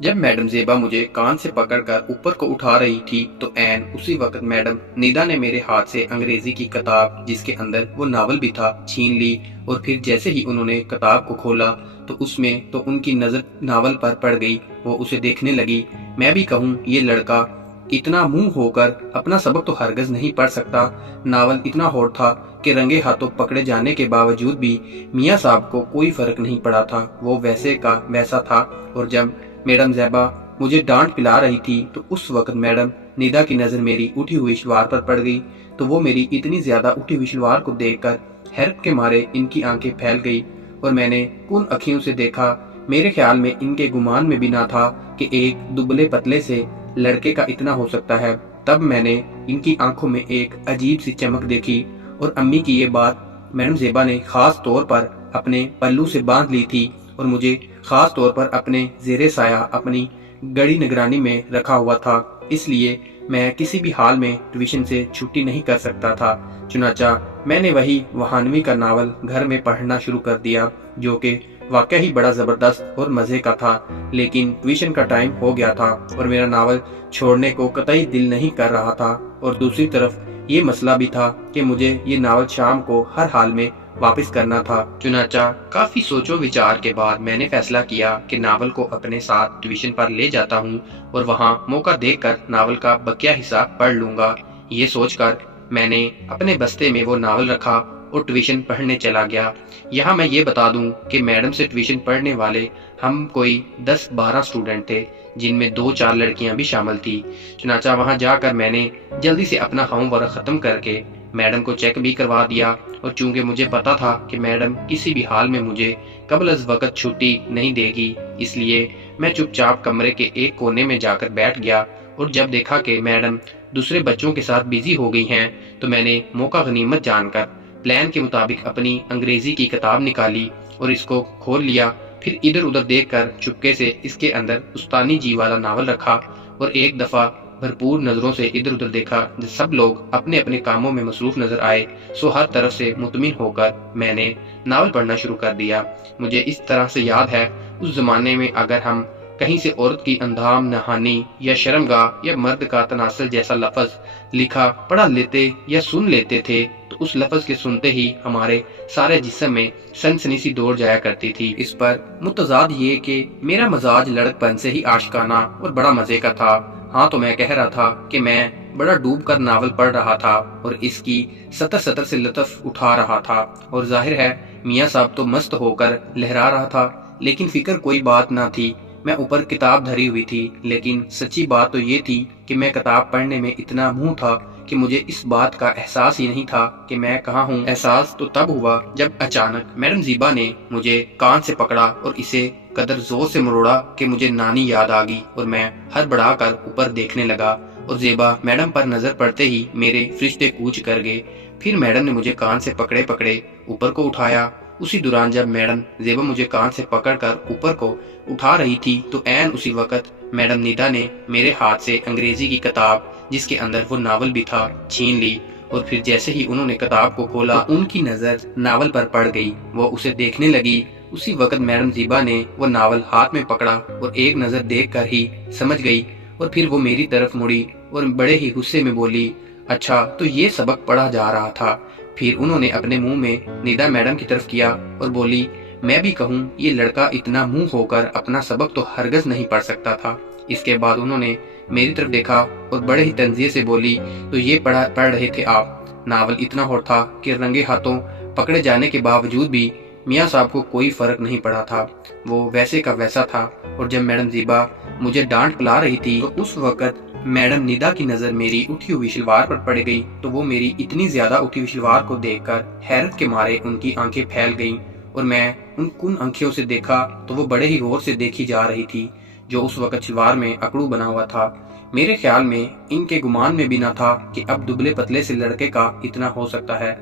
जब मैडम जेबा मुझे कान से पकड़कर ऊपर को उठा रही थी तो ऐन उसी वक्त मैडम निदा ने मेरे हाथ से अंग्रेजी की किताब जिसके अंदर वो नावल भी था छीन ली। और फिर जैसे ही उन्होंने किताब को खोला तो उसमें तो उनकी नजर नावल पर पड़ गई। वो उसे देखने लगी। मैं भी कहूँ ये लड़का इतना मुंह होकर अपना सबक तो हरगज नहीं पढ़ सकता। नावल इतना होड़ था कि रंगे हाथों पकड़े जाने के बावजूद भी मियाँ साहब को कोई फर्क नहीं पड़ा था। वो वैसे का वैसा था। और जब मैडम ज़ैबा मुझे डांट पिला रही थी तो उस वक्त मैडम निदा की नज़र मेरी उठी हुई शलवार पर पड़ गई। तो वो मेरी इतनी ज़्यादा उठी हुई शलवार को देखकर हैरत के मारे इनकी आंखें फैल गई और मैंने उन अखियों से देखा। मेरे ख्याल में इनके गुमान में भी ना था कि एक दुबले पतले से लड़के का इतना हो सकता है। तब मैंने इनकी आंखों में एक अजीब सी चमक देखी और अम्मी की ये बात मैडम ज़ेबा ने खास तौर पर अपने पल्लू से बांध ली थी और मुझे खास तौर पर अपने जेरे साया अपनी गड़ी निगरानी में रखा हुआ था। इसलिए मैं किसी भी हाल में ट्यूशन से छुट्टी नहीं कर सकता था। चुनाचा मैंने वही वहानवी का नावल घर में पढ़ना शुरू कर दिया जो कि वाकई ही बड़ा जबरदस्त और मजे का था। लेकिन ट्यूशन का टाइम हो गया था और मेरा नावल छोड़ने को कतई दिल नहीं कर रहा था। और दूसरी तरफ ये मसला भी था कि मुझे ये नावल शाम को हर हाल में वापस करना था। चुनाचा काफी सोचो विचार के बाद मैंने फैसला किया कि नावल को अपने साथ ट्यूशन पर ले जाता हूँ और वहाँ मौका देखकर नावल का बकिया हिस्सा पढ़ लूंगा। ये सोचकर मैंने अपने बस्ते में वो नावल रखा और ट्यूशन पढ़ने चला गया। यहाँ मैं ये बता दूं कि मैडम से ट्यूशन पढ़ने वाले हम कोई 10-12 स्टूडेंट थे जिनमें 2-4 लड़कियां भी शामिल थी। चुनाचा वहां जाकर मैंने जल्दी से अपना होमवर्क खत्म करके मैडम को चेक भी करवा दिया। और चूंकि मुझे पता था कि मैडम किसी भी हाल में मुझे कबल अज वक्त छुट्टी नहीं देगी इसलिए मैं चुपचाप कमरे के एक कोने में जाकर बैठ गया। और जब देखा कि मैडम दूसरे बच्चों के साथ बिजी हो गई हैं तो मैंने मौका गनीमत जानकर प्लान के मुताबिक अपनी अंग्रेजी की किताब निकाली और इसको खोल लिया। फिर इधर उधर देखकर चुपके से इसके अंदर उस्तानी जी वाला नावल रखा और एक दफा भरपूर नजरों से इधर उधर देखा। जब सब लोग अपने अपने कामों में मसरूफ नजर आए सो हर तरफ से मुतमिन होकर मैंने नावल पढ़ना शुरू कर दिया। मुझे इस तरह से याद है उस जमाने में अगर हम कहीं से औरत की अंधाम नहानी या शर्मगाह या मर्द का तनासल जैसा लफ्ज लिखा पढ़ा लेते या सुन लेते थे तो उस लफ्ज के सुनते ही हमारे सारे जिस्म में सनसनी सी दौड़ जाया करती थी। इस पर मुतजाद ये कि मेरा मजाज लड़कपन से ही आशिकाना और बड़ा मजे का था। हाँ तो मैं कह रहा था कि मैं बड़ा डूब कर नावल पढ़ रहा था और इसकी सतर सतर से लुत्फ उठा रहा था। और जाहिर है मियाँ साहब तो मस्त होकर लहरा रहा था लेकिन फिक्र कोई बात ना थी। मैं ऊपर किताब धरी हुई थी लेकिन सच्ची बात तो ये थी कि मैं किताब पढ़ने में इतना मुंह था कि मुझे इस बात का एहसास ही नहीं था कि मैं कहाँ हूँ। एहसास तो तब हुआ जब अचानक मैडम ज़ीबा ने मुझे कान से पकड़ा और इसे कदर जोर से मरोड़ा कि मुझे नानी याद आ गई और मैं हड़बड़ा कर ऊपर देखने लगा। और ज़ेबा मैडम पर नजर पड़ते ही मेरे फरिश्ते कूच कर गए। फिर मैडम ने मुझे कान से पकड़े पकड़े ऊपर को उठाया। उसी दौरान जब मैडम ज़ेबा मुझे कान से पकड़कर ऊपर को उठा रही थी तो ऐन उसी वक्त मैडम निदा ने मेरे हाथ से अंग्रेजी की किताब जिसके अंदर वो नावल भी था छीन ली। और फिर जैसे ही उन्होंने किताब को खोला तो उनकी नजर नावल पर पड़ गई। वो उसे देखने लगी। उसी वक्त मैडम ज़ीबा ने वो नावल हाथ में पकड़ा और एक नजर देखकर ही समझ गई। और फिर वो मेरी तरफ मुड़ी और बड़े ही गुस्से में बोली, अच्छा तो ये सबक पढ़ा जा रहा था। फिर उन्होंने अपने मुंह में निदा मैडम की तरफ किया और बोली, मैं भी कहूँ ये लड़का इतना मुंह होकर अपना सबक तो हरगज नहीं पढ़ सकता था। इसके बाद उन्होंने मेरी तरफ देखा और बड़े ही तंजिए से बोली, तो ये पढ़ रहे थे आप? नावल इतना होड़ था कि रंगे हाथों पकड़े जाने के बावजूद भी मियाँ साहब को कोई फर्क नहीं पड़ा था। वो वैसे का वैसा था। और जब मैडम ज़ीबा मुझे डांट पिला रही थी तो उस वक्त मैडम निदा की नजर मेरी उठी हुई शलवार पर पड़ गई। तो वो मेरी इतनी ज्यादा उठी हुई शलवार को देखकर हैरत के मारे उनकी आंखें फैल गईं और मैं उन आंखों से देखा तो वो बड़े ही गौर से देखी जा रही थी जो उस वक्त शलवार में अकड़ू बना हुआ था। मेरे ख्याल में इनके गुमान में भी न था कि अब दुबले पतले से लड़के का इतना हो सकता है।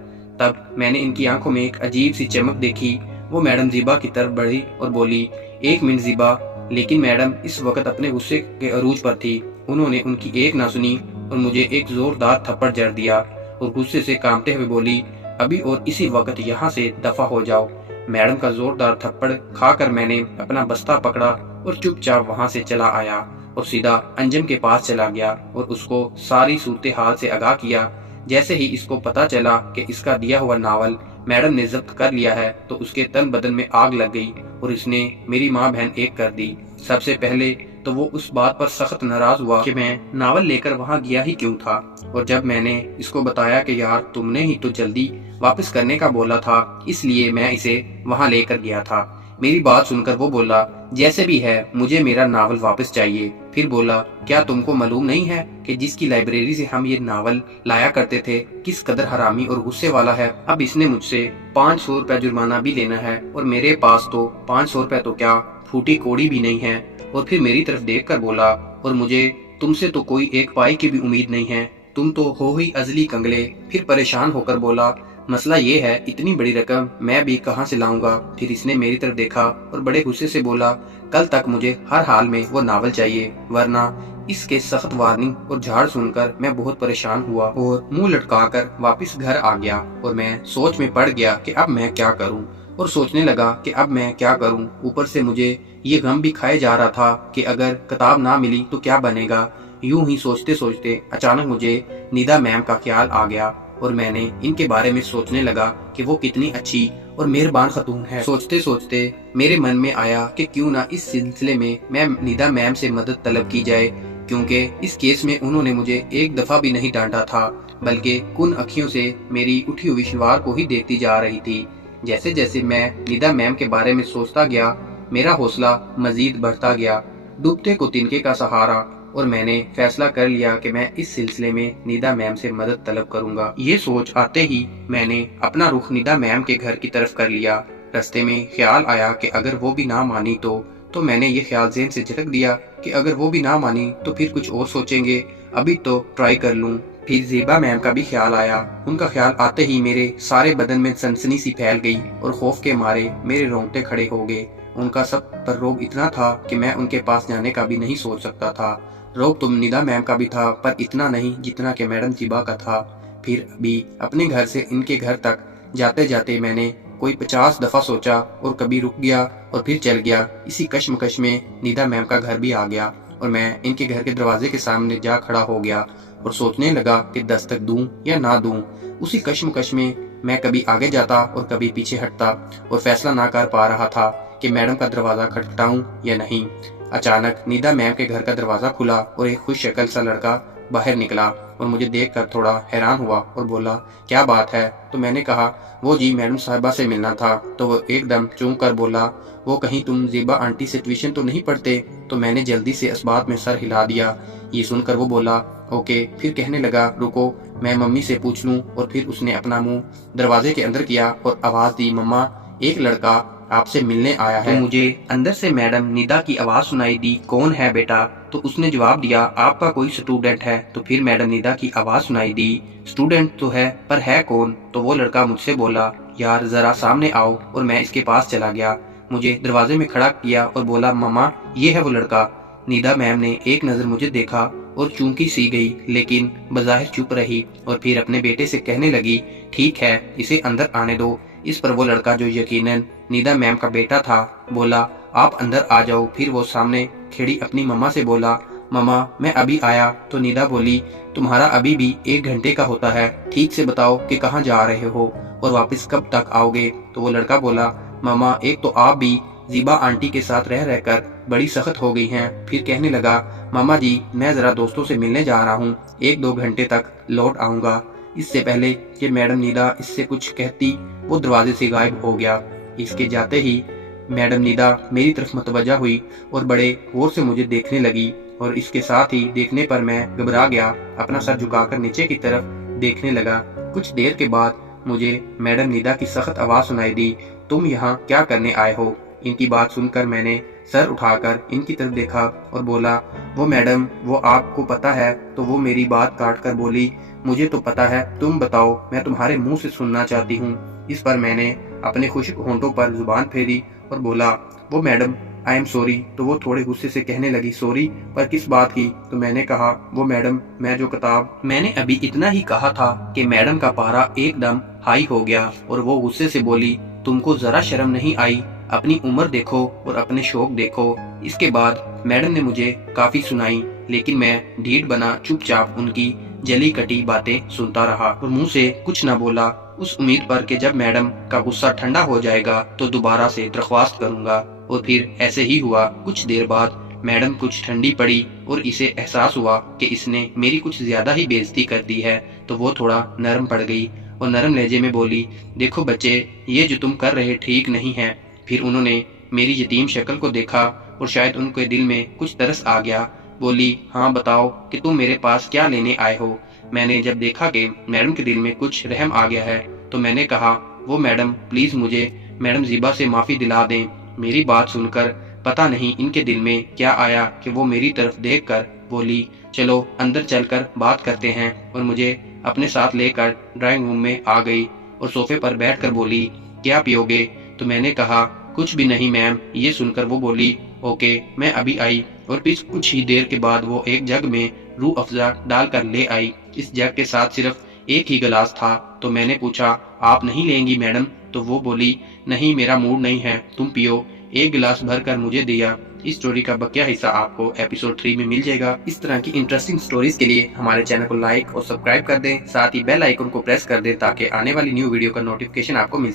तब मैंने इनकी आंखों में एक अजीब सी चमक देखी। वो मैडम ज़ीबा की तरफ बढ़ी और बोली, एक मिनट ज़ीबा। लेकिन मैडम इस वक्त अपने गुस्से के अरूज पर थी। उन्होंने उनकी एक ना सुनी और मुझे एक जोरदार थप्पड़ जड़ दिया और गुस्से से कांपते हुए बोली, अभी और इसी वक्त यहाँ से दफा हो जाओ। मैडम का जोरदार थप्पड़ खाकर मैंने अपना बस्ता पकड़ा और चुपचाप वहाँ से चला आया और सीधा अंजम के पास चला गया और उसको सारी सूरत हाल से आगाह किया। जैसे ही इसको पता चला कि इसका दिया हुआ नावल मैडम ने जब्त कर लिया है तो उसके तन बदन में आग लग गई और इसने मेरी माँ बहन एक कर दी। सबसे पहले तो वो उस बात पर सख्त नाराज हुआ कि मैं नावल लेकर वहाँ गया ही क्यों था, और जब मैंने इसको बताया कि यार तुमने ही तो जल्दी वापस करने का बोला था इसलिए मैं इसे वहाँ लेकर गया था। मेरी बात सुनकर वो बोला जैसे भी है मुझे मेरा नावल वापस चाहिए। फिर बोला क्या तुमको मालूम नहीं है कि जिसकी लाइब्रेरी से हम ये नावल लाया करते थे किस कदर हरामी और गुस्से वाला है। अब इसने मुझसे 500 रुपया जुर्माना भी लेना है और मेरे पास तो 500 रुपया तो क्या फूटी कोड़ी भी नहीं है। और फिर मेरी तरफ देख कर बोला और मुझे तुमसे तो कोई एक पाई की भी उम्मीद नहीं है, तुम तो हो ही अजली कंगले। फिर परेशान होकर बोला मसला ये है इतनी बड़ी रकम मैं भी कहाँ से लाऊंगा। फिर इसने मेरी तरफ देखा और बड़े गुस्से से बोला कल तक मुझे हर हाल में वो नावल चाहिए वरना। इसके सख्त वार्निंग और झाड़ सुनकर मैं बहुत परेशान हुआ और मुंह लटकाकर वापस घर आ गया और मैं सोच में पड़ गया कि अब मैं क्या करूं। और सोचने लगा कि अब मैं क्या करूं। ऊपर से मुझे ये गम भी खाए जा रहा था कि अगर किताब ना मिली तो क्या बनेगा। यूं ही सोचते सोचते अचानक मुझे निदा मैम का ख्याल आ गया और मैंने इनके बारे में सोचने लगा कि वो कितनी अच्छी और मेहरबान खतून है। सोचते सोचते मेरे मन में आया कि क्यों ना इस सिलसिले में मैं निदा मैम से मदद तलब की जाए, क्योंकि इस केस में उन्होंने मुझे एक दफा भी नहीं डांटा था बल्कि कुन अखियों से मेरी उठी हुई शलवार को ही देखती जा रही थी। जैसे जैसे मैं निदा मैम के बारे में सोचता गया मेरा हौसला मजीद बढ़ता गया। डूबते को तिनके का सहारा, और मैंने फैसला कर लिया कि मैं इस सिलसिले में निदा मैम से मदद तलब करूंगा। ये सोच आते ही मैंने अपना रुख निदा मैम के घर की तरफ कर लिया। रास्ते में ख्याल आया कि अगर वो भी ना मानी तो मैंने ये ख्याल ज़हन से झटक दिया कि अगर वो भी ना मानी तो फिर कुछ और सोचेंगे, अभी तो ट्राई कर लूं। फिर ज़ेबा मैम का भी ख्याल आया। उनका ख्याल आते ही मेरे सारे बदन में सनसनी सी फैल गई और खौफ के मारे मेरे रोंगटे खड़े हो गए। उनका सब पर रोब इतना था कि मैं उनके पास जाने का भी नहीं सोच सकता था। रोब तो निदा मैम का भी था पर इतना नहीं जितना कि मैडम ज़ेबा का था। फिर भी अपने घर से इनके घर तक जाते जाते मैंने कोई 50 दफा सोचा और कभी रुक गया और फिर चल गया। इसी कश्मकश में निदा मैम का घर भी आ गया और मैं इनके घर के दरवाजे के सामने जा खड़ा हो गया और सोचने लगा कि दस्तक दूं या ना दूं। उसी कश्मकश में मैं कभी आगे जाता और कभी पीछे हटता और फैसला ना कर पा रहा था कि मैडम का दरवाजा खटखटाऊं या नहीं। अचानक निदा मैम के घर का दरवाजा खुला और एक खुश शक्ल सा लड़का बाहर निकला और मुझे देखकर थोड़ा हैरान हुआ और बोला क्या बात है। तो मैंने कहा वो जी मैडम साहिबा से मिलना था। तो वो एकदम चौंक कर बोला वो कहीं तुम ज़ेबा आंटी से ट्यूशन तो नहीं पढ़ते। तो मैंने जल्दी से इस बात में सर हिला दिया। ये सुनकर वो बोला ओके। फिर कहने लगा रुको मैं मम्मी से पूछ लूं। और फिर उसने अपना मुंह दरवाजे के अंदर किया और आवाज दी मम्मा एक लड़का आपसे मिलने आया है। तो मुझे अंदर से मैडम निदा की आवाज सुनाई दी कौन है बेटा। तो उसने जवाब दिया आपका कोई स्टूडेंट है। तो फिर मैडम निदा की आवाज सुनाई दी स्टूडेंट तो है पर है कौन। तो वो लड़का मुझसे बोला यार जरा सामने आओ। और मैं इसके पास चला गया। मुझे दरवाजे में खड़ा किया और बोला मम्मा ये है वो लड़का। निदा मैम ने एक नजर मुझे देखा और चूंकी सी गई लेकिन बज़ाहिर चुप रही और फिर अपने बेटे से कहने लगी ठीक है इसे अंदर आने दो। इस पर वो लड़का जो यकीनन निदा मैम का बेटा था बोला आप अंदर आ जाओ। फिर वो सामने खड़ी अपनी मम्मा से बोला मम्मा मैं अभी आया। तो निदा बोली तुम्हारा अभी भी 1 घंटे का होता है, ठीक से बताओ कि कहाँ जा रहे हो और वापस कब तक आओगे। तो वो लड़का बोला मम्मा एक तो आप भी ज़ेबा आंटी के साथ रह रहकर बड़ी सख्त हो गई हैं। फिर कहने लगा मामा जी मैं जरा दोस्तों से मिलने जा रहा हूँ, 1-2 घंटे तक लौट आऊंगा। इससे पहले कि मैडम निदा इससे कुछ कहती वो दरवाजे से गायब हो गया। इसके जाते ही मैडम निदा मेरी तरफ मुतवज्जा हुई और बड़े गौर से मुझे देखने लगी और इसके साथ ही देखने पर मैं घबरा गया, अपना सर झुकाकर नीचे की तरफ देखने लगा। कुछ देर के बाद मुझे मैडम निदा की सख्त आवाज सुनाई दी तुम यहाँ क्या करने आए हो। इनकी बात सुनकर मैंने सर उठाकर इनकी तरफ देखा और बोला वो मैडम वो आपको पता है। तो वो मेरी बात काट कर बोली मुझे तो पता है, तुम बताओ मैं तुम्हारे मुंह से सुनना चाहती हूँ। इस पर मैंने अपने खुश्क होंठों पर जुबान फेरी और बोला वो मैडम आई एम सॉरी। तो वो थोड़े गुस्से से कहने लगी सॉरी पर किस बात की। तो मैंने कहा वो मैडम मैं जो किताब। मैंने अभी इतना ही कहा था कि मैडम का पारा एकदम हाई हो गया और वो गुस्से से बोली तुमको जरा शर्म नहीं आई, अपनी उम्र देखो और अपने शौक देखो। इसके बाद मैडम ने मुझे काफी सुनाई, लेकिन मैं ढीठ बना चुपचाप उनकी जली कटी बातें सुनता रहा और मुंह से कुछ न बोला, उस उम्मीद पर कि जब मैडम का गुस्सा ठंडा हो जाएगा तो दोबारा से दरख्वास्त करूंगा। और फिर ऐसे ही हुआ। कुछ देर बाद मैडम कुछ ठंडी पड़ी और इसे एहसास हुआ कि इसने मेरी कुछ ज्यादा ही बेइज्जती कर दी है, तो वो थोड़ा नरम पड़ गई और नरम लहजे में बोली, देखो बच्चे, ये जो तुम कर रहे ठीक नहीं है। फिर उन्होंने मेरी यतीम शक्ल को देखा और शायद उनके दिल में कुछ तरस आ गया। बोली, हाँ बताओ कि तुम मेरे पास क्या लेने आए हो। मैंने जब देखा कि मैडम के दिल में कुछ रहम आ गया है तो मैंने कहा, वो मैडम प्लीज मुझे मैडम ज़ीबा से माफी दिला दें। मेरी बात सुनकर पता नहीं इनके दिल में क्या आया कि वो मेरी तरफ देखकर बोली, चलो अंदर चलकर बात करते हैं, और मुझे अपने साथ लेकर ड्राइंग रूम में आ गई और सोफे पर बैठकर बोली, क्या पियोगे। तो मैंने कहा, कुछ भी नहीं मैम। ये सुनकर वो बोली, ओके मैं अभी आई। और फिर कुछ ही देर के बाद वो एक जग में रूह अफ़ज़ा डालकर ले आई। इस जग के साथ सिर्फ एक ही गिलास था। तो मैंने पूछा, आप नहीं लेंगी मैडम। तो वो बोली, नहीं मेरा मूड नहीं है, तुम पियो। एक गिलास भर कर मुझे दिया। इस स्टोरी का बकिया हिस्सा आपको एपिसोड 3 में मिल जाएगा। इस तरह की इंटरेस्टिंग स्टोरीज के लिए हमारे चैनल को लाइक और सब्सक्राइब कर दें, साथ ही बेल आइकन को प्रेस कर दें ताकि आने वाली न्यू वीडियो का नोटिफिकेशन आपको मिल